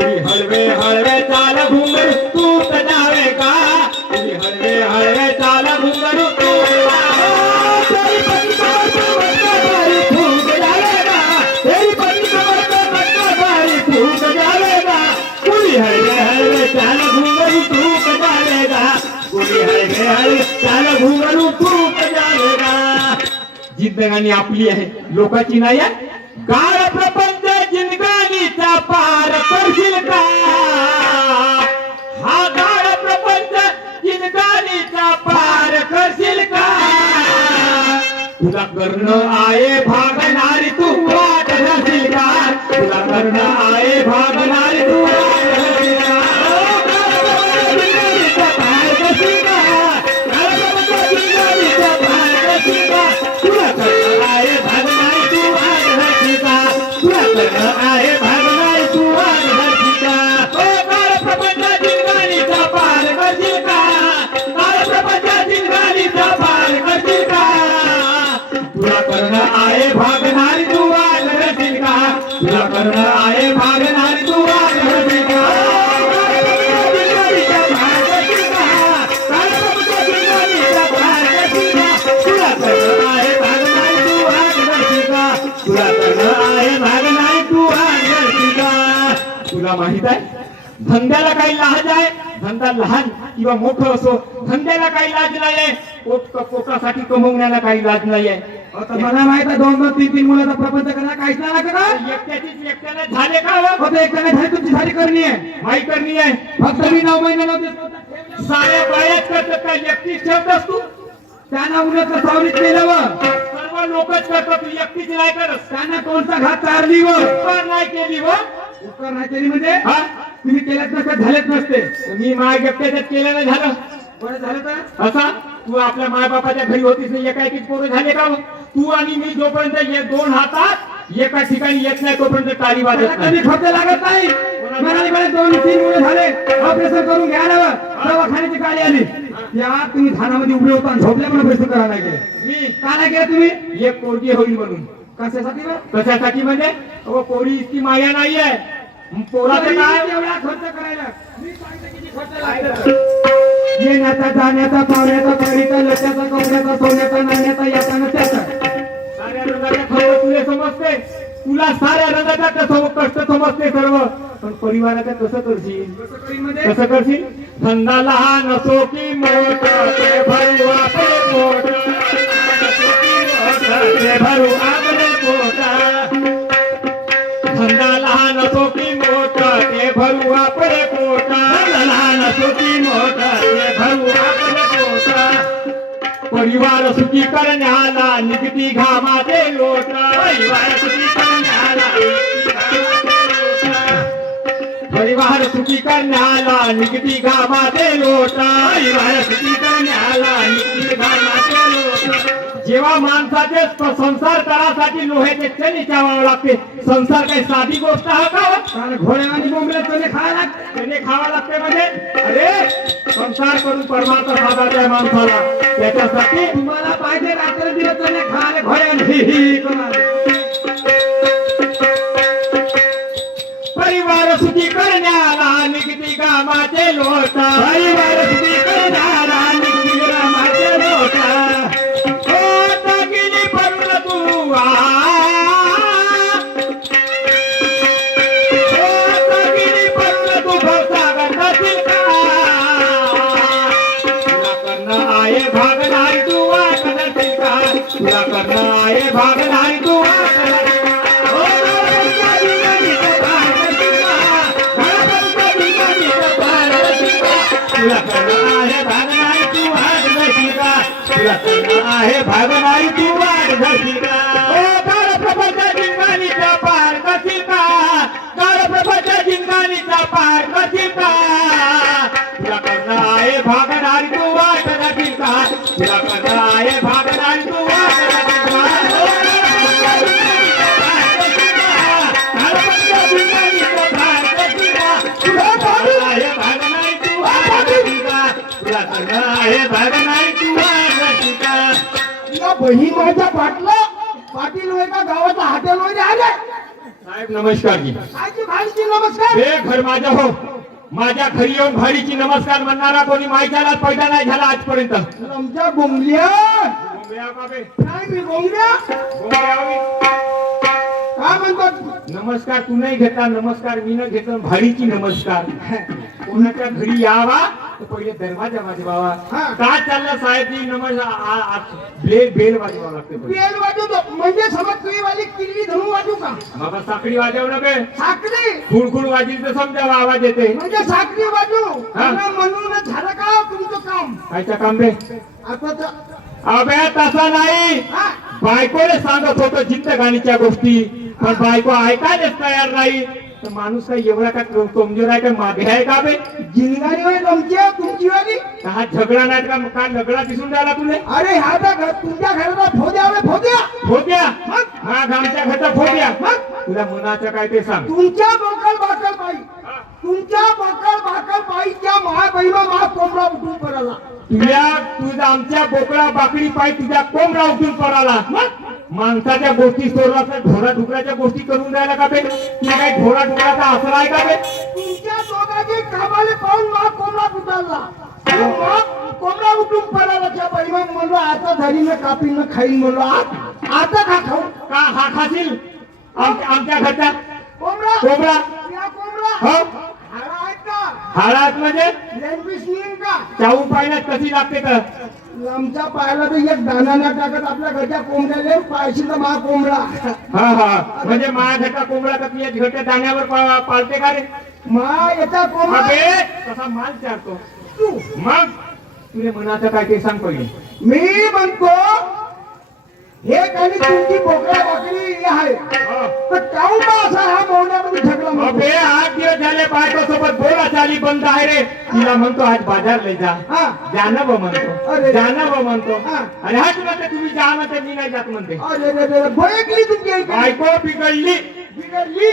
हळवे हळवे चाल घुंगरू तूट जावेगा, हळवे हळवे चाल घुंगरू तूट तेरी पति कमर पे मटका भारी फूट जाएगा, तेरी पति कमर पे मटका भारी फूट जाएगा, हळवे हळवे चाल घुंगरू तूट जाएगा, हळवे हळवे चाल घुंगरू तूट जाएगा. जिंदगानी आपली आहे, लोकांची नाही आहे. गाळ प्रपंच जिंदगानीचा पार करशील का, हा गाळ प्रपंच जिंदगानीचा पार करशील का, तुला करणं आहे भागणारी तू वाट धरशील का, तुला करणं आहे भागणारी तू वाट धरशील का. तुला करणं आहे भागणारी तू वाट धरशील का, तुला करणं आहे भागणारी तू वाट धरशील का. गाळ प्रपंच जिंदगानीचा पार करशील का, गाळ प्रपंच जिंदगानीचा पार करशील का, तुला करणं आहे भागणारी तू वाट धरशील का, तुला करणं आहे भागणारी तू वाट धरशील का. तुला करणं आहे भागणारी तू वाट धरशील का. तुला माहित आहे धंद्याला काही लाज आहे, धंदा लहान किंवा मोठं असो, धंद्याला काही लाज नाहीये, पोटासाठी कमवण्याला काही लाज नाहीये. आता मला माहित आहे 2-2, 3-3 मुलाचा प्रपंच करा काहीच नाही लागत का. एकट्याने झाले का फक्त एकट्याने झाली तुमची सारी करणी आहे, माही करणी आहे. फक्त मी 9 महिने नव्हते साऱ्या बायाच करतात का, एकटीच ठेवतोस तू. त्यांना उन्हाचं सावलीत केल्यावर सर्व लोकच करतात, तू एकटीच नाही करत. त्यांना कोणता घात चारली व उपकार नाही केली व उपकार नाही केली म्हणजे हा तुम्ही केल्याच नसते, झालेच नसते. मी माझ्या एकट्याच्यात केलं नाही झालं. बरं झालं तर असा तू आपल्या मायबापाच्या घरी होतीस नाही, एका एकीच पोरं झाले का. तू आणि मी जोपर्यंत 2 हातात एका ठिकाणी येत नाही तोपर्यंत टाळी वाजत नाही. कधी खर्च लागत नाही. म्हणाले 2-3 मुलं झाले, ऑपरेशन करून घ्यायला दवाखान्याची गाडी आली, त्या तुम्ही धानामध्ये उभे होता आणि झोपल्या मला पैसे करायला गेले. मी का नाही केलं तुम्ही. एक पोरगी होईल म्हणून. कशासाठी बा? कशासाठी म्हणजे अहो पोरी इतकी माया नाहीये, पोराचं काय एवढा खर्च करायला. मी सांगते किती खर्च लागतो. येण्याचा जाण्याचा पाण्याचा पाणीचा लट्याचा कपड्याचा सोन्याचा नाण्याचा याचा नसत्याचा साऱ्या रंगाचा खर्च तुला समजते, तुला साऱ्या रंगाचा कष्ट समजते सर्व, पण परिवाराचं कसं करशील. कसं करशील. धंदा लहान असो की मोठा ते भरू आपले पोट, ते भरू आपले पोट. धंदा लहान असो की मोठा ते भरू आपले पोट, लहान असो की मोठा ते भरू आपले पोट. परिवार सुखी करण्याला निगती घामाचे लोट, परिवार सुखी करण्याला परिवार सुखी करण्याला निगती घामाचे लोट, परिवार सुखी करण्याला निगती घामाचे लोट. जेव्हा माणसाचे संसार करासाठी लोह्याचे चणे चावावे लागते, संसार काही साधी गोष्ट आहे का. घोड्या आणि बोंबले चणे खायला चणे खावा लागते म्हणजे अरे संसार करून परमार्थ साधायचा आहे माणसाला, त्याच्यासाठी तुम्हाला पाहिजे रात्र दिवस चणे खायला घोड्या. परिवार सुखी करण्याला निगती कामाचे लोट, परिवार सुखी करण्याला निगती कामाचे लोट. गेली पडून तू गेली पडून तू भरसागर नसेल का, तुला करणं आहे भागणारी तू वाट नसेल का, तुला करणं आहे भागणारी तू वाट नसेल का. तुला करणं आहे भागणारी तू वाट धरशील का, तुला करणं आहे भागणारी तू वाट धरशील का. गाळ प्रपंच जिंदगानीचा पार करशील का, गाळ प्रपंच जिंदगानीचा पार करशील का, तुला करणं आहे भागणारी तू वाट धरशील का, तुला करणं आहे भागणारी तू वाट धरशील का. बहीण माझ्या पाटील होय का गावाचा हॉटेल वर आले. साहेब नमस्कार जी. काय भाजी नमस्कार हे घर माझं हो. माझ्या घरी येऊन भाडीची नमस्कार म्हणणारा कोणी माहितीला पैदा नाही झाला आजपर्यंत. आमच्या बोंगल्या बोंबल्या का बे? नाही मी बोंगल्या बोंबल्या हो मी. काय म्हणतो नमस्कार तू नाही घेतला, नमस्कार मी न घेतला, भाडीची नमस्कार. कोणाच्या घरी यावा तर पहिले दरवाजा वाजवावा. हा. काय चाललं साहेबजी नमस्कार बेल वाजवावं लागते पहिले. बेल वाजवतो म्हणजे समज तुझी वाली किल्ली धरून वाजू का बाबा साखळी वाजवणं बे. साखरी खुडखुड वाजली तर समजावा आवाज येते. म्हणजे साखरी वाजू हा. म्हणून झालं का तुमचं काम कायच्या काम बे? आता तर अबे तसा नाही. हा. बायकोने सांगत होतो जिंदगानीच्या गोष्टी, पण बायको ऐकायलाच तयार नाही. तर माणूस काही एवढा का कमजोर आहे का, मागे आहे का बे? जिंदगानी होय तुमची वाली हा झगडा नाही का, काय झगडा दिसून राहिला तुले? अरे ह्या तर तुमच्या घराला फोद्या फोद्या फोद्या मग हा आमच्या घरचा फोद्या. मग तुला मनाचं काय ते सांग. तुमच्या बोकल बाकल बाई तुमच्या बोकल बाकल बाईच्या बहिमा मा कोंबडा उठून पडाला. तुझा आमच्या बोकडा बाकडी पाय तुझ्या कोंबडा उठून पडाला. माणसाच्या गोष्टी सोडला ढोरा ढुकराच्या गोष्टी करून राहिला का बे? तुला काही ढोरा ढुकराचा असर आहे का बे? तुमच्या दोघांचे कामाले पाहून मा कोंबडा फुटाला. कोंबडा उठून पडाला. त्या बहिमा म्हणलो आता धरीनं कापीनं खाईन म्हणलो आता का खाऊ का हा खाशील आमच्या घरचा कोंबडा कोंबडा? या कोंबडा हो हाडा आहेत का हाडात म्हणजे लेंपिस नेईन का चावू पाहिल्यात कशी लागते तर. आमच्या पायाला तर एक दाना ना टाकत आपल्या घरच्या कोंबड्याले पायशी तर मा कोंबडा. हा हा म्हणजे माझ्या घरचा कोंबडा तर तुझ्या घरच्या दाण्यावर पाळते का रे? मा याचा कोंबडा अबे तसा माल चारतो तू. मग तुला मनाचं काय ते सांग पहिले. मी म्हणतो हे काही तुमची बोकड्या बकरी आहे हो. तर काऊन का असा हा मोहण्यामध्ये झगडा म्हणतो? अबे 8 दिवस झाले बायको सोबत बोला चाली बंद आहे रे. तिला म्हणतो आज बाजार लय जा. हा. जाणं ब म्हणतो अरे. जाणं ब म्हणतो. हा. आणि हा तुला तुम्ही जा म्हणते मी नाही जात म्हणते. अरे रे रे भयकली तुमची आई काय? बायको बिघडली. बिघडली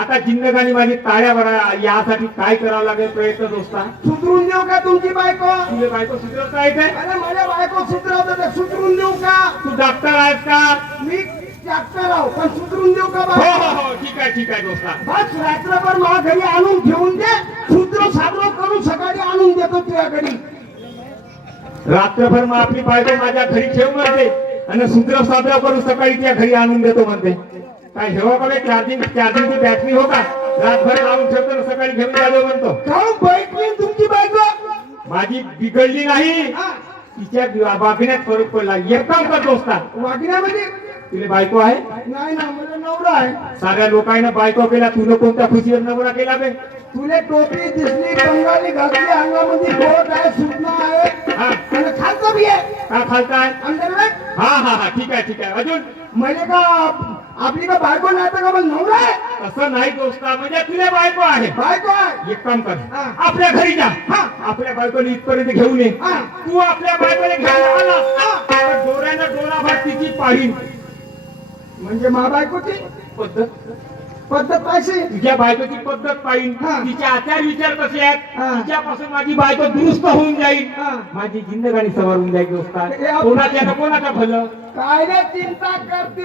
आता जिंदगानी माझी ताळ्यावर आहे. यासाठी काय करावं लागेल प्रयत्न दोस्ता? सुधरून देऊ का तुमची बायको? तुझे बायको सुधरवता येते? अरे माझ्या बायको सुधरवत तर सुधरून देऊ का? तू डॉक्टर आहेस का? मी डॉक्टर आहो पण सुधरून देऊ का हो बायको? हो हो ठीक आहे दोस्ता. बस रात्रभर मा घरी आणून ठेवून दे. सूत्र सादर करून सकाळी आणून देतो तुझ्या घरी. रात्रभर मग आपली बायको माझ्या घरी ठेव म्हणते आणि सूत्र साजरा करून सकाळी त्या घरी आणून देतो म्हणते. काय हेवा का चार्जिंगची बॅटरी हो का? रातभर लावून ठेवतो आणि सकाळी घेऊन जातो म्हणतो. काऊन बायको तुमची बायको? माझी बिघडली नाही, हा. तिच्या वागण्यात फरक पडला. एक काम कर दोस्ता, वागण्यामध्ये तुला बायको आहे? नाही ना मला नवरा आहे. साऱ्या लोकांना बायको केला, तुला कोणत्या खुशीवर नवरा केला बे? तुले टोपी दिसली बंगाली घातली अंगामध्ये गोट आहे सुटणं आहे हा आणि खालचं बी आहे का खालताय? अंडरवेट. हा ठीक आहे अजून म्हणजे का आपली का बायको नाही तर का मग नवरा आहे? असं नाही दोस्ता, म्हणजे तुला बायको आहे. बायको आहे. एक काम कर, हा. आपल्या घरी जा. हा. आपल्या बायकोला इथपर्यंत घेऊन ये. हा. तू आपल्या बायकोला घेऊन आला डोऱ्यानं डोळा भात तिची पाहिन म्हणजे मा बायकोची पद्धत पाहिजे. तुझ्या बायकोची पद्धत पाहिन. हा. तिचे आचार विचार कसे आहेत, हा. तिच्यापासून माझी बायको दुरुस्त होऊन जाईल. हा. माझी जिंदगानी सवारून जाईल दोस्ता. हे आप- कोणाच्या ना कोणाचं भलं. काय रे चिंता करते?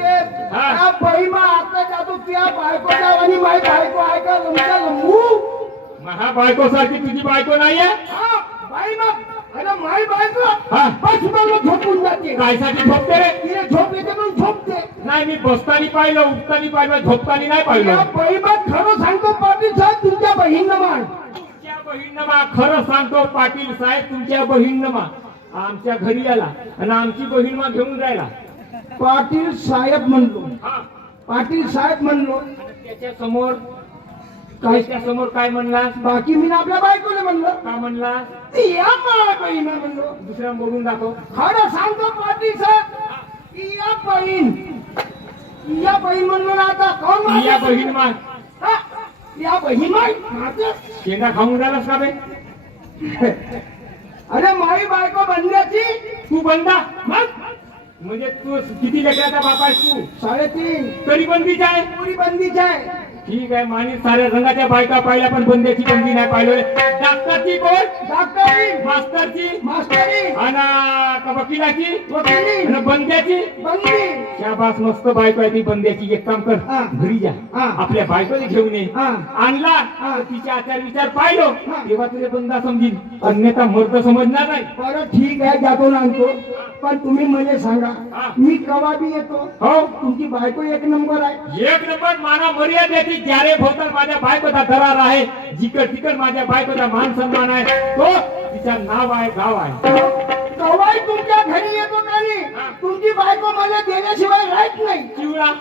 हा. त्या बहिमा आता जातो त्या बायको जाव आणि माई बायको आहे का लंबा लंबू? महा बायको सारखी तुझी बायको नाहीये. हा, बाईमा अरे माई बायको हा. बस मला झोपून जाते. कायसाठी झोपते रे? तिने झोप येते म्हणून झोपते. नाही मी बसतानी पाहिलं, उठतानी पाहिलं, झोपतानी नाही पाहिलं. या बहिमा खरं सांगतो पाटील साहेब तुमच्या बहीण मान. तुमच्या बहीणमा खरं सांगतो पाटील साहेब, तुमच्या बहीणमा आमच्या घरी आला आणि आमची बहीणमा घेऊन राहिला. पाटील साहेब म्हणलो. हा. पाटील साहेब म्हणलो. त्याच्या समोर त्याच्या समोर काय म्हणलास? बाकी मी आपल्या बायकोने म्हणलं. का म्हणला? ती या माय बहीण म्हणलो. दुसऱ्या बोलून दाखव. खरं सांगतो पाटील साहेब ती या बहीण. या बहीण म्हणलो ना आता कोण माझी? या बहीणमा हा, या बहीण माय माझं. शेंगा खाऊन राहिलास का बे? अरे माई बायको बनण्याची तू बंदा मग म्हणजे तू किती लेकराचा बाप आहेस तू? 3.5 तरी बंदीच आहे. पुरी बंदीची आहे. ठीक आहे मानी साऱ्या रंगाच्या बायका पाहिल्या पण बंद्याची बंदी नाही पाहिलं डॉक्टरची कोण डॉक्टरी मास्तरची मास्टरी आणि वकिलाची वकिली आणि बंद्याची बंदी शाबास मस्त बायको आहे ती बंद्याची एक काम कर हा. घरी जा हा. आपल्या बायकोला घेऊन ये हा. आणला हा. तर तिचे आचार विचार पाहिलो हा. तेव्हा तुझे बंदा समजील अन्यथा मर्द समजणार नाही बरं ठीक आहे जातो ना आणतो पण तुम्ही मला सांगा हा. मी कवा बी येतो हो तुमची बायको एक नंबर आहे एक नंबर माना मर्यादेची ज्यारे भोवताल माझ्या बायकोचा दरार आहे जिकड तिकड माझ्या बायकोचा मान सन्मान आहे तो तिचा नाव आहे गाव आहे कवाई तुमच्या घरी येतो तरी हा. तुमची बायको मला देण्याशिवाय राहत नाही चिवडा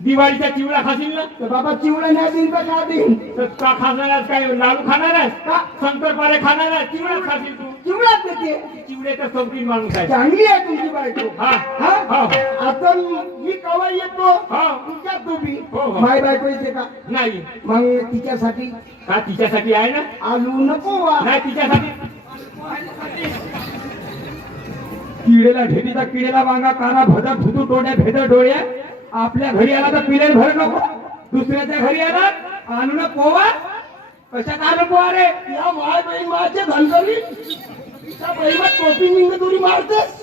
दिवाळीचा चिवडा खाशील ना तर बाबा चिवडा नाही देईन तर का देईन तर का खाणार आहेस काय लाडू खाणार आहेस का शंकरपारे खाणार आहेस चिवडा खाशील तू चिवडाच देते चिवड्याचा शौकीन माणूस आहे चांगली आहे तुमची बायको हा हा? हो आता मी कवा येतो हो तुमच्या तुम्ही हो, हो. माय बायको येते का नाही मग तिच्यासाठी का तिच्यासाठी आहे ना आलू नको वा नाही तिच्यासाठी किडेला ढेरीचा किडेला वांगा काना भदर धुतू डोळ्या भेदर डोळ्या आपल्या घरी आला तर पिलेल भर नको दुसऱ्याच्या घरी आला आणून पोवा कशा कारण पोवा रे या माय बहीण माझे धनकरी त्या बहिणीला टोपी निंग तुरी मारतेस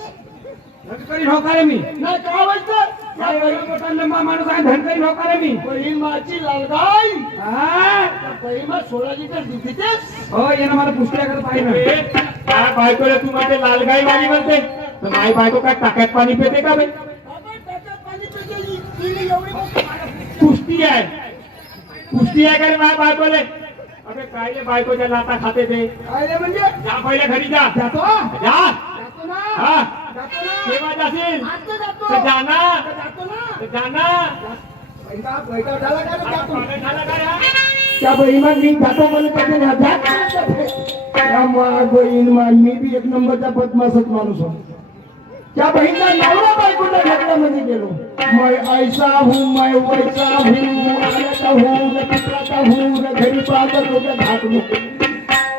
धनकरी नोकर आहे मी नाही का व्हायचं या एवढा मोठा लंबा माणूस आहे धनकरी नोकर आहे मी बहीण माझी लालगाई हा? बहीण मा 16 लिटर दूध देतेस हो येणं मला पुस्तकाकडे पाहिजे काय बायकोला तू माझे लालगाई वाली म्हणते तर माई बायको काय टाक्यात पाणी पिते का बे बाबा, त्याच्यात पाणी पिते, तिने एवढी मोठी कुस्ती आहे कुस्ती आहे का रे माझ्या बायकोले अबे काय रे बायकोच्या लाता खाते ते काय रे म्हणजे जा पहिले घरी जा जातो जा जातो ना हा जातो ना केव्हा जाशील आता जातो तर जा ना जातो ना तर जा ना बैठा झाला का रे? जातो पागल झाला का रे? त्या बहिणीला मी जातो म्हणून त्याचे जात त्या बहीण मी बी एक नंबरचा बदमाशच माणूस होतो त्या बहीणचा नवरा बायकोला घेतल्यामध्ये गेलो मैं ऐसा हूँ मैं वैसा हूँ आल्याचा हूँ न पित्राचा हूँ न घरी पाहत होत्या धाकलो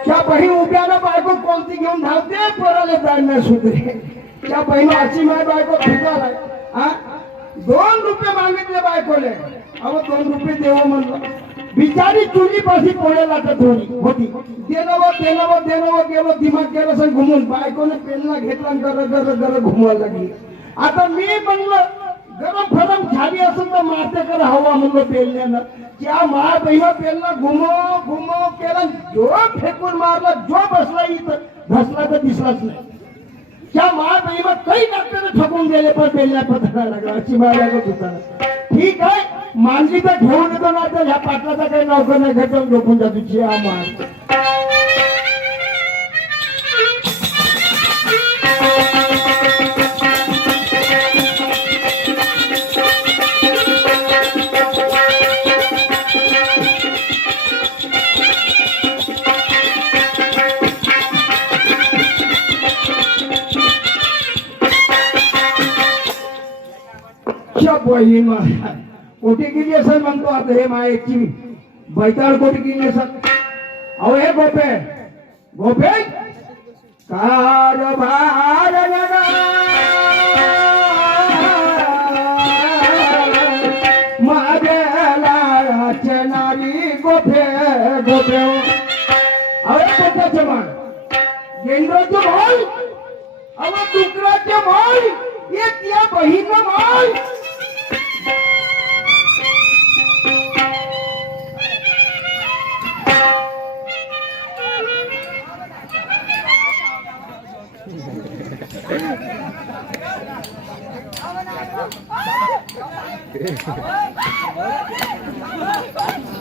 त्या बहीण उभ्याला बायको कोणती घेऊन धावते पोराला जाणण्या सुधरे त्या बहीण अशी माय बायको फिरलाय हा 2 रुपये मागितले बायकोले अहो 2 रुपये देव म्हणलं बिचारी चुली पाशी पोळ्या लागत होती देणं गेलो दिमाग गेला सण घुमून बायकोने पेनला घेतला गर घुमवायला लागली आता मी म्हणलं गरम फरम झाली असेल तर मातेकर हवा म्हणलं पेलण्यानं त्या मा बहिणा पेलला घुमव केला जो फेकून मारला जो बसला इथं धसला तर दिसलाच नाही त्या मा बहिणा काही डॉक्टर ठकून गेले पण पेलण्या पथकाला लागला अशी माय लागत होता ठीक आहे मानली तर ठेवून येतो ना तर ह्या पाटलाचा काही नौकर नाही घेतो झोपून जातो चिया मार बहीण कोटी गेली असं म्हणतो आता हे मायची बैताळ कोटी गेली असं अहो हे गोपे कारभार माझ्या नारी गोपे अरे कोट्याचे मान गेंद्राचे माल अहो डुकराचे माल एक या बहीण माल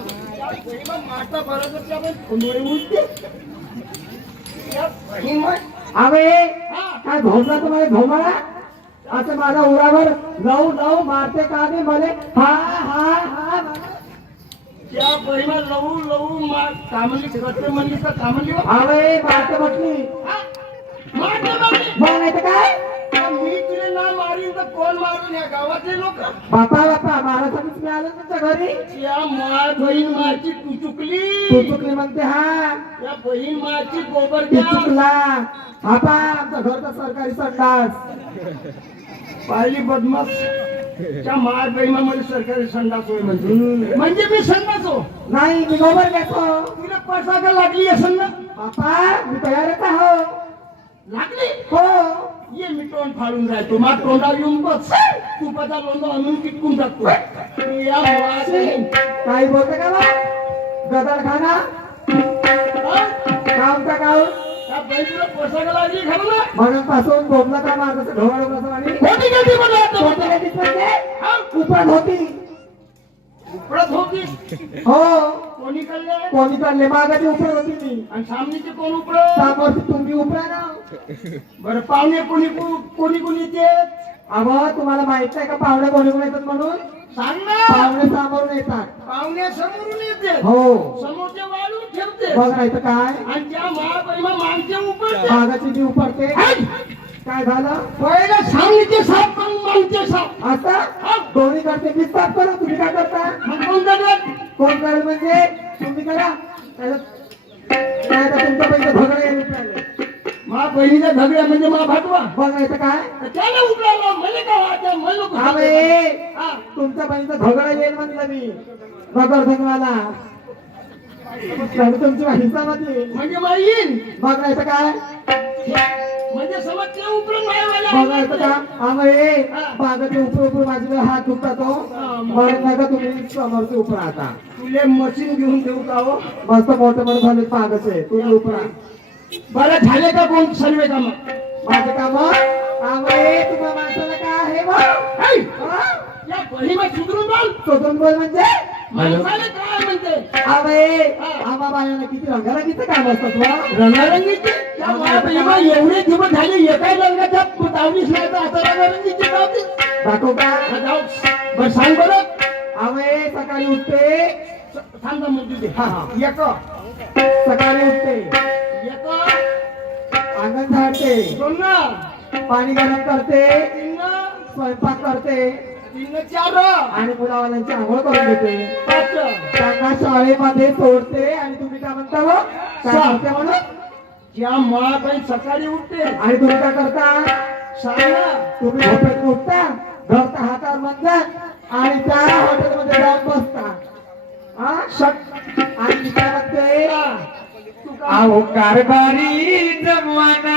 माता बरोबरच्या अबे काय भोवला तुम्हाला भोवळा आता माझ्या उरावर जाऊ मारते का बे मले हा त्या बहिणा लवू कामली करते म्हणली तर कामली अबे मारते म्हटली मग नाही तर काय मी तुला ना मारीन तर कोण मारून या गावातले लोक बापा महाराजांनीच मिळालं तुमच्या घरी त्या माय बहीण माझी तू चुकली तू चुकली म्हणते हा त्या बहीण माझी गोबर तू चुकला बापा आमच्या घरचा सरकारी संडास पाहिली बदमाश त्या माय बहिमा मध्ये सरकारी संडास होय म्हणजे मी संडास हो नाही मी गोबर घेतो तुला पसाका लागली असेल ना बापा मी तयारच आहो लागली हो ये मी तोंड फाडून जायचो मा तोंडावर येऊन बस तुपाचा लोंदा आणून किटकून टाकतो या मुळाचे काही बोलते का बा? गदर खाना काम का गाव त्या बहिणीला पसाका लागली खरं ना म्हणून पासून बोबला का मारत ढोळ आणि होती कधी मला आता कोणत्या होतं? गाडीत म्हणजे हा? उपट होती उपळत होती हो कोणी कळले कोणी काढले मागाची उपट होती मी आणि सामनीचे कोण उपळत समोरची तुम्ही उपरा ना बरं पाहुणे कोणी कोणी कोणी ते अहो तुम्हाला माहित नाही का पाहुणे कोणी कोणी येतात म्हणून सांग ना पाहुणे सामोरून येतात पाहुणे समोरून येते हो समोरचे वाढून ठेवते बघ नाही तर काय आणि त्या महाबहिमा मागचे उपळते मागाची जी उपटते काय झालं पहिला सामनीचे साप मग मागचे साप आता दोन्ही करते मी साफ करा तुम्ही काय करता मग कोण करत कोण करेल म्हणजे तुम्ही करा काय तर तुमचं पैसे झगडे येईल उपरायले. मा बहिणीचा झगड्या म्हणजे मा भाटवा बघ नाही तर काय त्याला उठला मला काय वाटतं मला हा काय बाई, तुमच्या बहिणीचा झगडा येईल म्हणलं मी नगर धनवाला तुमची हिस्सामध्ये म्हणजे मा येईन बघ नाही तर काय म्हणजे समज ते उपरून बघ नाही तर का आम्ही बागाचे उपर उपर माझे हात दुखतो म्हणून नाही का तुम्ही समोरचे उपर आता तुले मशीन घेऊन देऊ का हो मस्त मोठे मोठे झाले बागाचे तुम्ही उपरा बरं झाले का कोण सर्व काम माझे काम आम्ही तुम्हाला माणसाला काय आहे बा? हा? या बहिणीला सुधरून बोल शोधून बोल म्हणजे माणसाला काय म्हणते आम्ही आम्हा बायांना किती रंगारंगीचं काम असतात बा? रंगारंगीचे त्या बहिणीला एवढे दिवस झाले एकाही रंगाच्या दावणीच नाही तर आता रंगारंगीचे गावते दाखव का बरं सांग बरं आम्ही सकाळी उठते थांबा म्हणजे ते हा. एक सकाळी उठते एक अंगण झाडते दोन पाणी गरम करते तीन स्वयंपाक करते तीन चार आणि मुलावाल्यांची आंघोळ करून देते पाच त्यांना शाळेमध्ये सोडते आणि तुम्ही काय म्हणता हो? काय सहा. म्हणते म्हणून ज्या मुळाबाई सकाळी उठते आणि तुम्ही काय करता सांगा तुम्ही झोपेत उठता घरचा हातावर म्हणतात आणि त्या हॉटेलमध्ये जाऊन बसता हा? आणि मी काय म्हणते अहो कारभारी जमवाना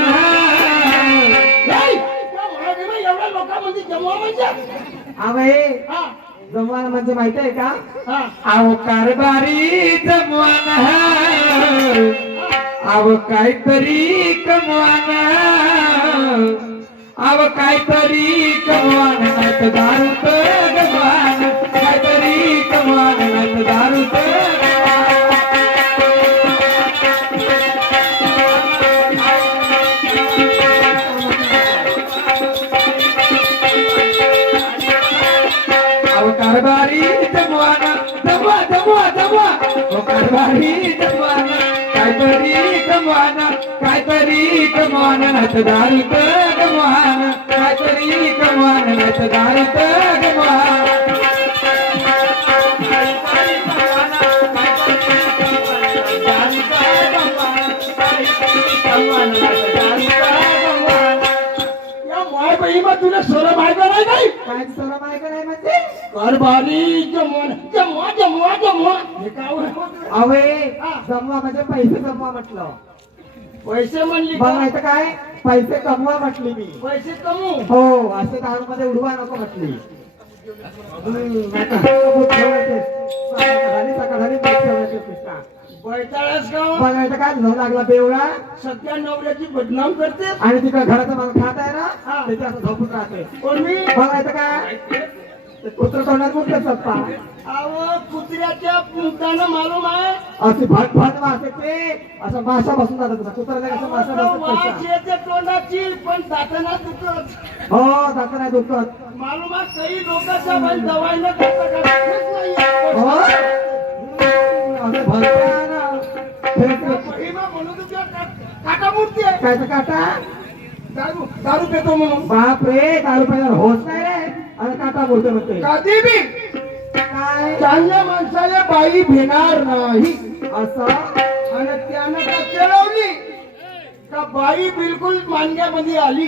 एवढ्या लोकांमध्ये जमवा म्हणजे आम्ही हा, जमवाना म्हणजे माहिती आहे का हा. अहो कारभारी जमवाना अहो काहीतरी कमवाना अहो काहीतरी कमवाना नाही तर दारू तर गमवाना काहीतरी कमवाना नाही तर दारू तर कारभारी जमवाना जमवा जमवा जमवा ओ कारभारी जमवाना काहीतरी कमवाना काहीतरी कमवाना नाही तर दारू तर गमवाना काहीतरी कमवाना नाही तर दारू तर गमवाना या माय बहिणीमा तुला सोरा माहिती नाही काही काय सोरा माहिती नाही म्हणजे कारभारी जमवा जमवा जमवा जमवा हे काय होतं? अवे जमवा म्हणजे पैसे जमवा म्हटलं पैसे म्हणली बघ का? नाही तर काय पैसे कमवा म्हटली मी पैसे कमू हो असे दारू मध्ये उडवा नको म्हटली बैताळास का बघ नाही तर काय न लागला बेवडा सध्या नवऱ्याची बदनाम करते आणि तिकडे घराचा मला खात आहे ना हा. त्याचे असं झोपून राहते पण मी बघ नाही तर काय कुत्र तोंडात कुठलं सप्पा अहो कुत्र्याच्या पुंतानं मालूम आहे असे भट भट वाजते ते असं माशा बसून जातात तसा कुत्र्याला कसं माशा बसत वास तसा. येते तोंडाची पण दाताना दुखत हो जात नाही दुखत मालूम आहे काही लोकांच्या पण दवाईनं करतच हो नाही असं भरते ना. महिमा म्हणून तुझ्या काटा मूर्ती आहे काय तर काटा दारू दारू पितो म्हणून बाप रे दारू पहिला होत नाही रे आणि काटा बोलते म्हणते कधी बी काय चांगल्या माणसाला बाई भेणार नाही असं आणि त्यानं का केळवली का बाई बिलकुल मांग्यामध्ये आली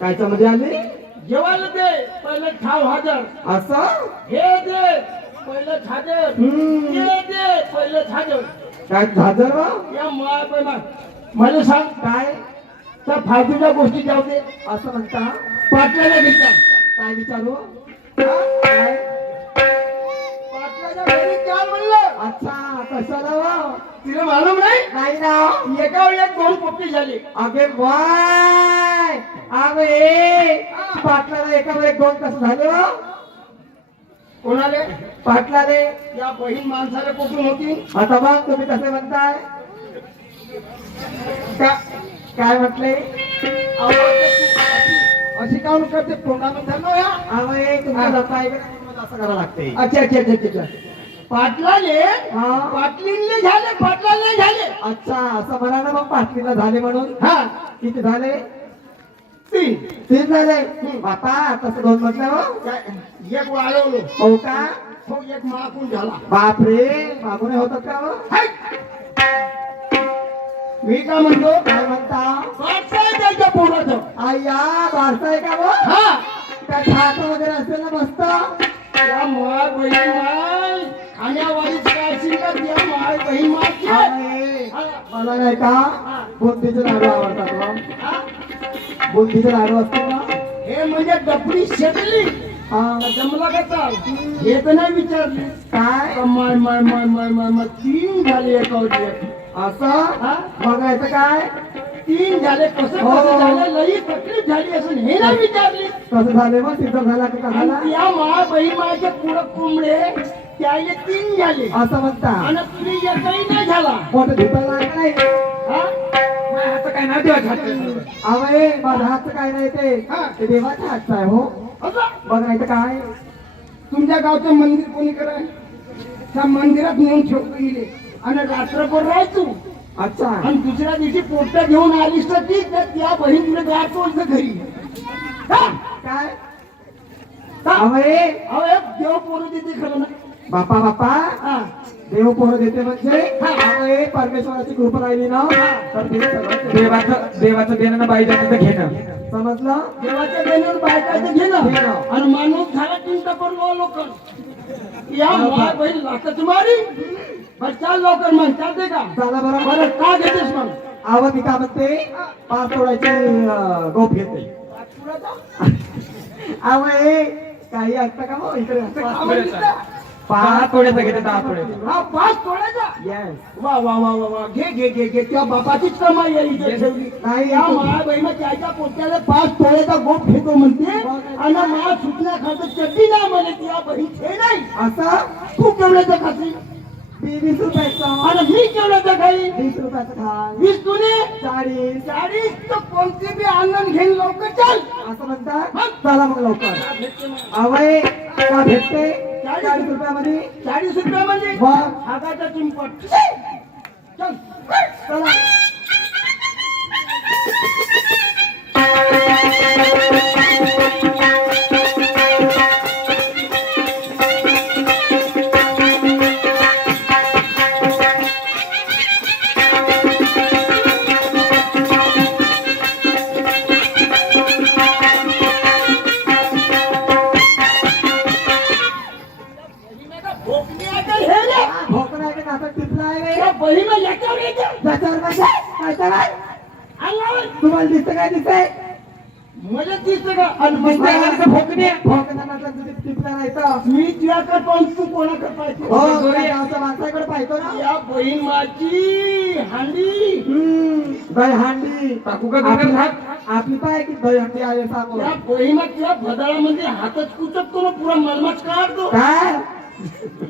कायच्या मध्ये आली जेवायला दे पहिलं ठाव हजर, असं हे दे पहिलं झाजर, ते दे पहिलं झाजर. काय झाजर वा? या मला सांग काय त्या फालतूच्या गोष्टी जाऊ दे. असं म्हणता? पाटलाला विचार, काय विचारू? हा? काय? पाटलाच्या घरी चाल म्हणलं. अच्छा, कशाला वा? तिला मालूम नाही नाही ना. एकावर एक 2 पोपटी झाली. अगे वाय, अरे पाटलाला एकावर एक 2 कसं झालं वा? कोणाले? पाटलाले. या बहीण माणसाला कुठून होती? आता बघ तुम्ही कसे म्हणताय? काय म्हटले? अशी काऊन करते तोंडानं धरलो या. अरे तुम्हाला काय असं करावं लागते. अच्छा अच्छा अच्छा अच्छा. पाटलाले हा. पाटलींले झाले, पाटलाले झाले. अच्छा, असं म्हणा ना मग पाटलीला झाले म्हणून. हा किती झाले? 3. 3 झाले. बापा तसं 2 म्हटलं हो. एक वाढवलो. हो का? हो एक माकून झाला. बापरे, मागून होतात का हो? हाय! मी काय म्हणतो? काय म्हणता? वाटतंय त्याच्या पोराचं. आय्या बारसा आहे का हो? हा काय खात वगैरे असेल ना मस्त. त्या माय बहीण माय खाण्यावारीच काय असेल का त्या माय बहीण मायची? अरे, हा. मला नाही का बुंदीचे लाडू आवडतात हो. हा? बुंदीचे लाडू असतील ना. हे म्हणजे डबडी शेतली हा. जमला का चाल? हे तर नाही विचारली. काय माय माय माय माय माय माय 3 झाले एकावर एक. असं हा? बघायचं काय? 3 झाले कसं हो. कसं झालं? लई तकलीफ झाली असून हे नाही विचारली. कसं झाले मग? सिद्ध झाला का आणि झाला? त्या माय बहीण मायचे पुढं कोंबडे त्याले 3 झाले असं म्हणता. आणि तुझी एकही नाही झाला. मोठं धुतायला का नाही? हा? माझ्या हातात काय नाही देवाच्या हातात. अवय माझ्या हातचं काय नाही ते. हा. ते देवाच्या हातचं आहे हो. असं? बघायचं काय? तुमच्या गावचं मंदिर कोणी कराय? त्या मंदिरात नेऊन ठेवतो गेले आणि रात्रभर राहायचो. अच्छा. आणि दुसऱ्या दिवशी पोट्या घेऊन आलीस तर ती त्या बहीण तुला गाडतो इथं घरी. हा? काय? हा? अवय अहो, एक देव पोरं देते खरं ना. बापा बापा हा. देव पोरं देते म्हणजे हा. अवय परमेश्वराची कृपा राहिली ना तर ते सगळं देवाचं देणं ना बाईच्या तिथं घेणं. समजलं? देवाच्या देण्यावर बायकाचं घेणं घेणं. आणि माणूस झाला चिंता करून लोक या माय बहीण लाटच मारी. बरं चाल लवकर मग चालते का? चला बरं. बरं का घेतेस मग? आवड का म्हणते? 5 तोळ्याची गोप घेते. अवय काही असतं का मग इकडे? 10 तोड्याचा घेते 10 तोड्याचा. हा 5 तोड्याचा. येस. वा वा वा वा वा घे घे घे घे त्या बापाचीच कमाई आहे इथे ठेवली. नाही. या माया बहिणा त्याच्या पोट्याला 5 तोळ्याचा गोप घेतो म्हणते आणि मला सुटण्या खात चड्डी नाही म्हणे ती या बहीण हे नाही. असं तू केवढ्याचं खाती 20 रुपयाचं. आणि मी केवढ्याचं खाई? 20 रुपयाचं खाल. 20 तुने 40. 40 तर कोणती बी आनंद घेऊन लवकर चाल. असं म्हणतात. चला मग लवकर. अवय का भेटते? 40 रुपयामध्ये. 40 रुपयामध्ये मग हाताचा चिंपट. चल चला. भोकणी आता हे रे. भोकणा आहे का नाटक टिपला आहे रे? या बहिणीला याच्यावर येते. त्याच्यावर म्हणजे काय काय? अंगावर तुम्हाला दिसतं काय दिसतंय? मला दिसतं का? आणि दिसतंय का तिथं भोकणी? भोकणा नाटक तुझी टिपला नाही तर. मी तुझ्याकडे पाहून तू कोणाकडे पाहिजे? हो गावच्या माणसाकडे पाहतो ना. या बहीण माझी हांडी. दही हांडी टाकू का गंगात हात? आपली पाय की दही हांडी आहे सांगू. या बहिणीच्या भदाळामध्ये हातच कुचकतो ना पुरा मलमच काढतो. काय?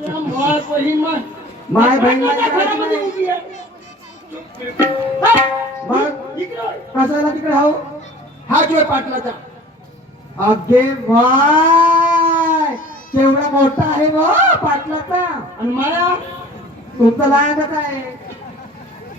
या माय बहीण माय बहीण माझ्या घरामध्ये उभी आहे. मग इकडं. कशाला तिकडे हो? हा जो आहे पाटलाचा. अगे वाय केवढा मोठा आहे व पाटलाचा. आणि माया तुमचं लहानच आहे.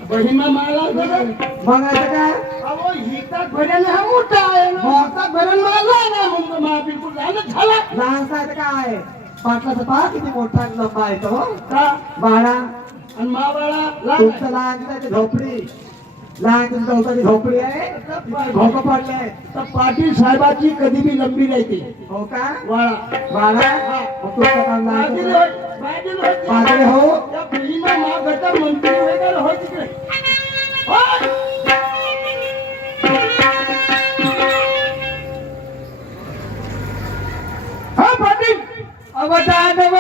बहिणा मायाला बघ. बघायचं काय? अहो हिचा भरण हा मोठा आहे ना. हिचा भरण मला लहान आहे म्हणतो. मला बिलकुल लहानच झाला. लहानचा आहे तर काय? पाटलाचा पहा किती मोठा आणि लंबा आहे तो. का? बाळा आणि मा बाळा लहान आहे. तुमचं लहान आहे ते झोपडी. लहान तुमच्या उतारी झोपडी आहे झोपं पडले आहे. तर पाटील साहेबाची कधी बी लंबी नाही ती हो का वाळा बाळा मग तुमचं काम बाजूला नाही. होय, बाजूला होय. पागळे हो त्या भीमा महागडचा मंत्री वगैरे होय तिकडे होय. हा पाटील अवधानव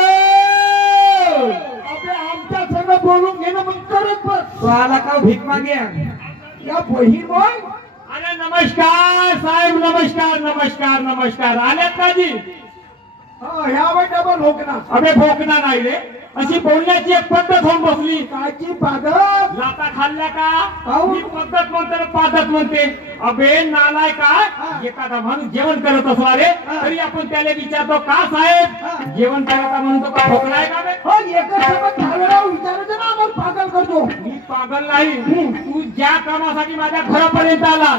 आपल्या आमच्या सगळं बोलून घेणं मग करत बस तो आला का भीक मागे या बहीण बोल अरे नमस्कार साहेब, नमस्कार नमस्कार नमस्कार. आल्यात का जी? ह्या वेळ डबल होकना अबे भोकना नाही रे, अशी बोलण्याची एक पद्धत होऊन बसली. काची पागल लाता खाल्ल्या का? काहून? मी पद्धत म्हणते ना पादत म्हणते. अबे नालाय का? एखादा माणूस जेवण करत असला रे तरी आपण त्याला विचारतो का साहेब जेवण करता म्हणतो का भोकलाय का बे? हो एकच सोबत झालं विचारायचं ना आम्हाला पागल करतो मी पागल नाही. तू ज्या कामासाठी माझ्या घरापर्यंत आला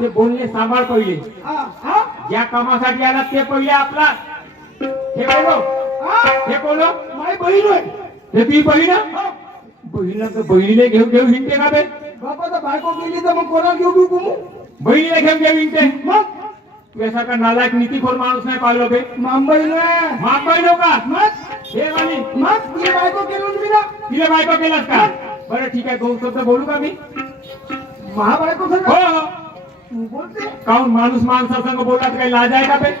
ते बोलणे सांभाळ पहिले. ज्या कामासाठी आला ते पहिले आपला हे बोलो हे बोलो. माय बहीण होय हे तुझी बहीण बहिणीला घेऊन घेऊन हिंडते का बे? बाबा तर बायको गेली तर मग कोणाला घेऊ घेऊ बहिणीला घेऊन घेऊन हिंडते. मग तुझ्यासारखा नालायक नीतीखोर माणूस नाही पाहिलं बे. मुंबईला माप पाहिलं का? मग हे वाली मग ती बायको केली तुम्ही ना तिला बायको केलास का? बरं ठीक आहे, दोन शब्द बोलू का मी? महाबायको हो सगळं हो. तू बोलते काहून माणूस माणसासंग बोलतात काही लाज आहे का बे?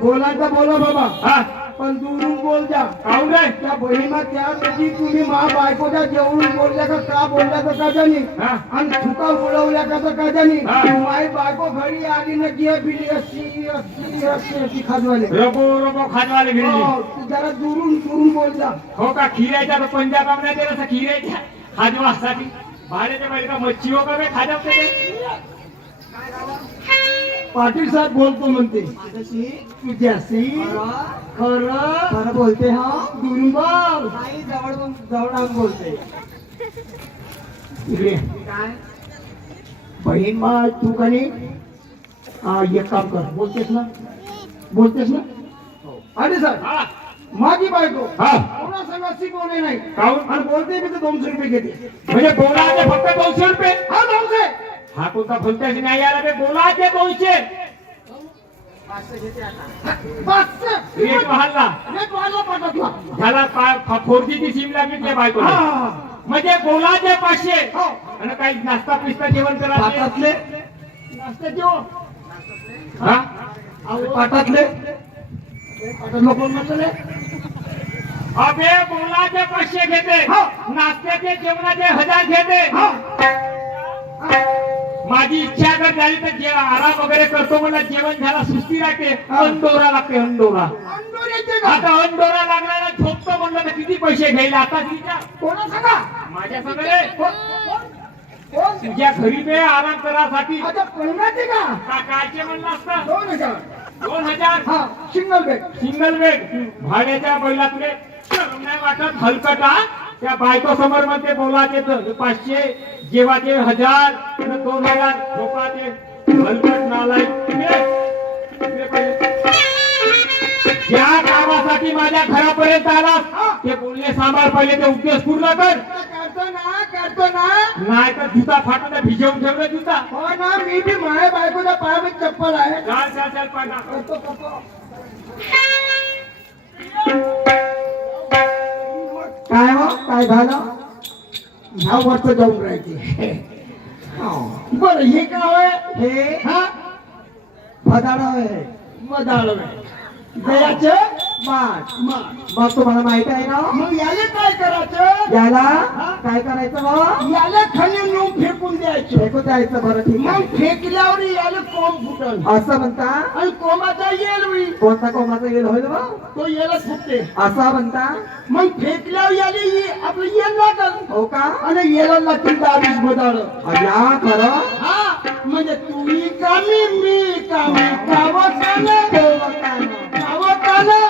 बोलायचं बोला बाबा हा पण दुरून बोल जा काहून रे? त्या बहिणीला त्या दिवशी तुम्ही महाबायकोच्या जेवढून बोलल्या का बोलल्या तर का जाणी हा आणि चुका बोलवल्या का जाणी हा. माई बायको घरी आली ना गिया बिली अशी अशी अशी अशी खाजवाले रबो रबो खाजवाले घरी. तू जरा दुरून बोल जा हो का? खिऱ्याच्या तर पंजाब नाही ते असं खिऱ्याच्या खाजवासाठी भाड्याच्या बाहेर का मच्छी हो का बे खाजवते ते? पाटील साहेब बोलतो म्हणते तुझ्याशी खरं खरं बोलते हा दुरून बोल नाही जवळ राहून बोलते. इकडे काय बहीण मा तू का नाही एक काम कर बोलतेस ना अरे सर हा माझी बायको हा कोणा संग शिकवले नाही काहून? आणि बोलते मी तर 200 रुपये घेते म्हणजे बोलाचे फक्त 200 रुपये? हा 200 हा कोणता फलत्याशी नाही आला बे. बोलाचे 200 रेट वाढला. पाठवला झाला 4G ची सिम लागली त्या बायको. म्हणजे बोलाचे 500 हो. आणि काही नाश्ता पिस्ता जेवण करा पाटातले नाश्ता जेव हा पाटातले कोण म्हणले अबे बोलाचे 500 घेते, हो. नाश्त्याचे जेवणाचे 1000 घेते. माझी इच्छा अगर झाली तर आराम वगैरे करतो, मला जेवण झाला सुस्ती राहते, अंडोरा लागते अंडोरा. आता अंडोरा लागला झोपतो म्हणलं तर किती पैसे घ्यायला आता तिच्या कोणा सांगा माझ्या सगळे तुझ्या घरी बे आराम करासाठी आता कोणाचे का कायचे म्हणलं असतं 2000 2000 हा सिंगल बेड सिंगल बेड भाड्याच्या बैलातले शरम नाही वाटत हलकटा त्या बायको समोर म्हणते बोलाचे 500 जेवाचे 1000 2000 झोपाचे हलकट नालाय. ज्या कामासाठी माझ्या घरापर्यंत आला ते बोलणे सांभाळ पहिले ते उद्देश पूर्ण कर. करतो ना नाही तर जुता फाटून भिजवून ठेवलं जुता. हो ना मी बी माझ्या बायकोच्या पायामध्ये चप्पल आहे चाल पाना करतो काय हो काय झालं ह्या वर्ष जाऊन राहायचे बरं हे काय आहे हे हा फदाड आहे मदाळ दयाचं माठ मग मग तुम्हाला माहित आहे ना याला काय करायचं याला काय करायचं मग याला खाली नेऊन फेकून द्यायचं फेकून द्यायचं. बरं ठीक आहे मग फेकल्यावर याला कोंब फुटल असं म्हणता. आणि कोंबाचा येल होईल कोणता कोमाचा येल होईल मग तो याला फुटते असं म्हणता. मग फेकल्यावर याला आपलं येल लागल हो का आणि याला लागतील 22 बदाळ अय्या खरं हा म्हणजे तुम्ही कामी मी कामी कावकाला कावकाला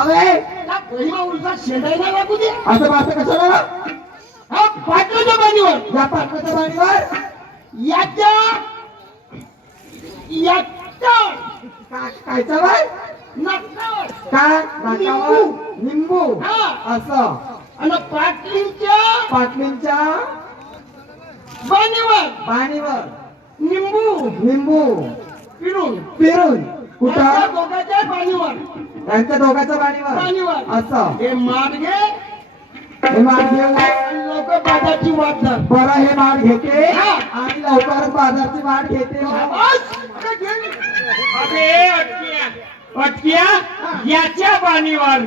अरे पहिला उलटा शेंडायला लागू दे असं असं कशाला हा पाटलाच्या बाजूवर या पाटलाच्या बाणीवर याच्या कायचा बाय नाकावर. काय नाकावर निंबू हा. असं आणि पाटलींच्या पाटलींच्या बाणीवर पाणीवर निंबू निंबू पिरून फिरून त्यांच्या कुठं दोघांच्या बाणीवर त्यांच्या दोघांच्या पाणीवर बाणीवर असं हे मार्गे हे माठ घेऊ लोक बाजाची वाट धर. बरं हे माठ घेते हा. आणि लवकरच बाजारची माठ घेते शाबास. अरे गेली. अबे अटकिया अटकिया याच्या बाणीवर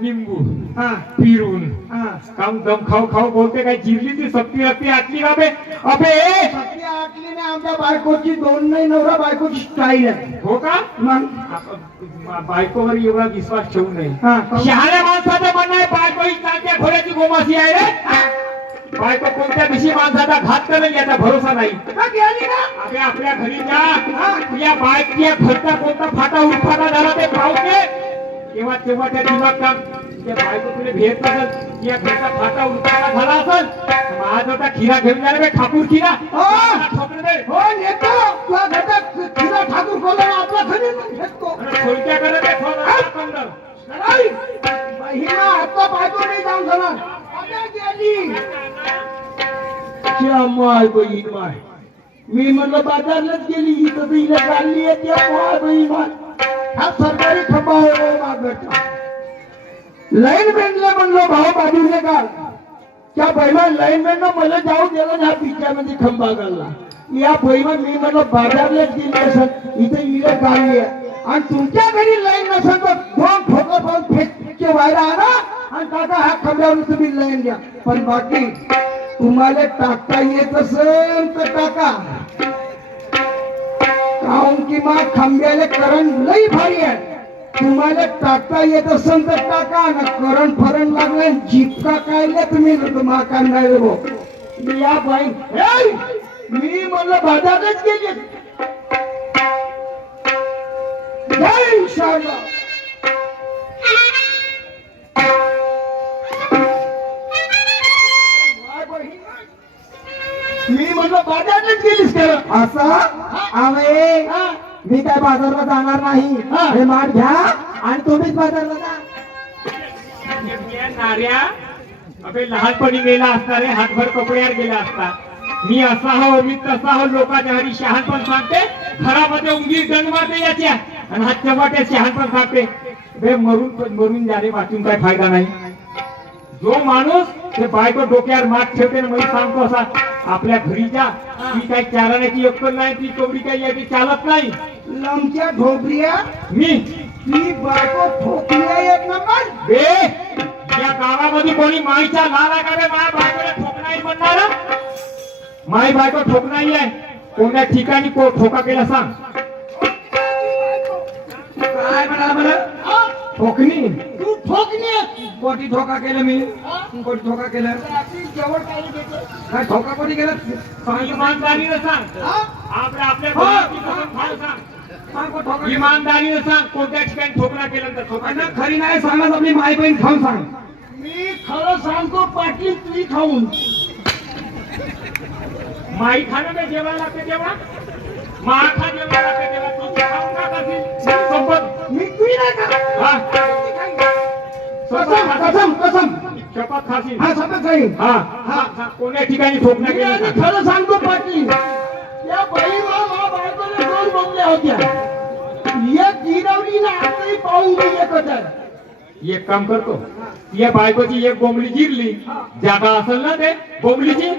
निंबू हा फिरून हा काम दम खाऊ खाऊ बोलते काय जिरली ती सक्ती रक्ती आटली का बे अबे सती आटलीने आमच्या बायकोची दोन नाही नवरा बायकोची स्टाईल आहे. हो का मग आपण बायकोवर एवढा विश्वास ठेवू नये हा शहाण्या माणसाचं म्हणणं आहे बायको ही चांगल्या घोड्याची गोमाशी आहे रे बायको कोणत्या दिवशी माणसाचा घात करेल याचा भरोसा नाही का गेली ना. अबे आपल्या घरी जा तुझ्या बायकीया घरचा कोणता फाटा उठफाटा झाला ते पाहू दे तेव्हा तेव्हा त्या दिमाग काम त्या बायको तुला भेट नसेल या घरचा फाटा उठफाटा झाला असेल माझा होता खिरा घेऊन जाणार बे ठाकूर खिरा ठोकलं दे हो नेतो तुला घटक खिरा ठाकूर कोला आपला खरी घेतो. थोडक्या करत आहे थोडा कंदर नाही हिला आता बायको नाही जाऊन झाला. अरे गेली. च्या माय बहीण माय मी म्हणलं बाजारलाच गेली इथं तर हिला चालली आहे त्या माय बहीण माय हा सरकारी खंबा आहे मागचा. लाईन मॅनला म्हणलो भाऊ बाजूने काढ त्या बहिमा लाईन मॅननं मला जाऊ दिला ना पिच्यामध्ये खंबा घालला. या बहिमा मी म्हणलं बाजारलाच गेली असत इथं हिला चालली आहे आणि तुमच्या घरी लाईन नसेल तर दोन ठोकर पाहून फेकचे बाहेर आणा आणि काका हा खंब्यावर तुम्ही लाईन द्या. पण बाकी तुम्हाला टाकता येत असेल तर टाका काऊन की मा खांब्याला करंट लई भारी आहे. तुम्हाला टाकता येत असेल तर टाका ना करंट फरण लागला जितका कायले तुम्ही मा काढणार भाऊ. मी या बाई हे, मी म्हणलं बाजारच गेली. जय शाळा मी म्हणलं बाजारलाच गेलीस का असं आवे हा? मी काय बाजारला जाणार नाही हा. हे माठ घ्या आणि तुम्हीच बाजारला जा नार्या अबे लहानपणी गेला असता रे हातभर कपड्यावर गेला असता मी असा हो मी तसा हो लोकांच्या घरी शहाणपण सांगते घरामध्ये उंगीर दंड मारते याच्या आणि हात चपाट्या शहाणपण सांगते बे मरून जा रे वाचून काय फायदा नाही. जो माणूस ते बायको डोक्यावर मात ठेवते ना मी सांगतो असा आपल्या घरी जा ती काही चालण्याची अक्कल नाही ती चोरी काही याची चालत नाही. लमच्या ढोबऱ्या मी ती बायको ठोकल्या एक नंबर. बे या गावामध्ये कोणी माईच्या लाला का रे माय बायकोला ठोकणारी म्हणणार माई बायको ठोकणारी आहे कोणत्या ठिकाणी ठोका केला सांग काय म्हणाला मला ठोकणी तू ठोकणे कोटी धोका केलं मी हा? कोटी धोका केलं जेवण काय घेतो काय धोका कोणी केलं सांग इमानदारीनं सांग हा? आपल्या घरी कसं खाऊ सांग सांग कोण धोका इमानदारीनं सांग कोणत्या ठिकाणी ठोकणा केलं तर ठोका केलं? खरी नाही सांगत आपली माई बहीण खाऊन सांग मी खरं सांगतो पाटील तुझी खाऊन माई खाणं नाही जेवायला लागते तेव्हा मा खा जेवायला लागते तेव्हा तू खाऊन का करशील संपत मी तुझी नाही खात. हा कसम कसम कसम शपथ खाशील हा सतत जाईल. हा हा कोण्या ठिकाणी ठोकणा मी आधी केलं खरं सांगतो पाटील या बहीण बायकोने दोन बोंबल्या होत्या एक गिरवली ना आताही पाहून मी एकच आहे. एक काम करतो या बायकोची एक बोंबली जिरली जागा असेल ना ते बोंबलीची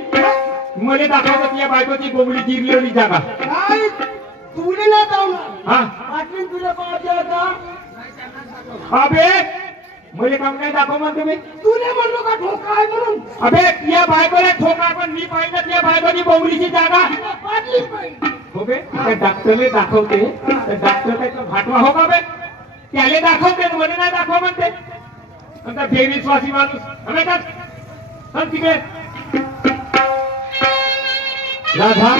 मला दाखवतो या बायकोची बोंबली जिरलेली जागा काय तुला नाही जाऊन हा पाटील तुला पाहिजे होता अबे मला काम नाही दाखव म्हणतो मी तुला म्हणलो का ठोका आहे म्हणून अबे या बायकोला ठोका पण मी पाहिलं या बायकोची बोंबलीची जागा पाटली पाहिजे हो बे त्या डॉक्टरने दाखवते तर डॉक्टर काय तो भाटवा हो का बे त्याला दाखवते मला नाही दाखव म्हणते नंतर बेविश्वासी माणूस अबे चल तिकडे राधा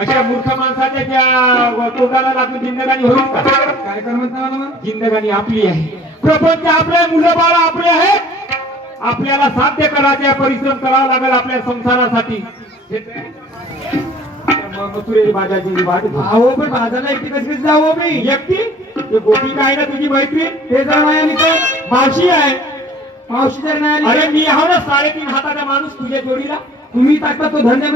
अशा मूर्ख माणसाच्या त्या तोंडाला लागून जिंदगानी होईल का काय कर म्हणता मला मग? जिंदगानी आपली आहे प्रपंच आपले मुलं बाळ आपले आहे आपल्याला साध्य करायचे परिश्रम करावा लागेल आपल्या संसारासाठी मग मथुरे बाजाची वाट अहो पण बाजारला एकटी कशी कशी जाऊ मी एकटी ते गोपी काय ना तुझी मैत्रीण ते जर नाही आली तर मावशी आहे मावशी जर नाही आली अरे मी आहो ना 3.5 हाताचा माणूस तुझ्या जोडीला तुम्ही टाकता तो धंद्या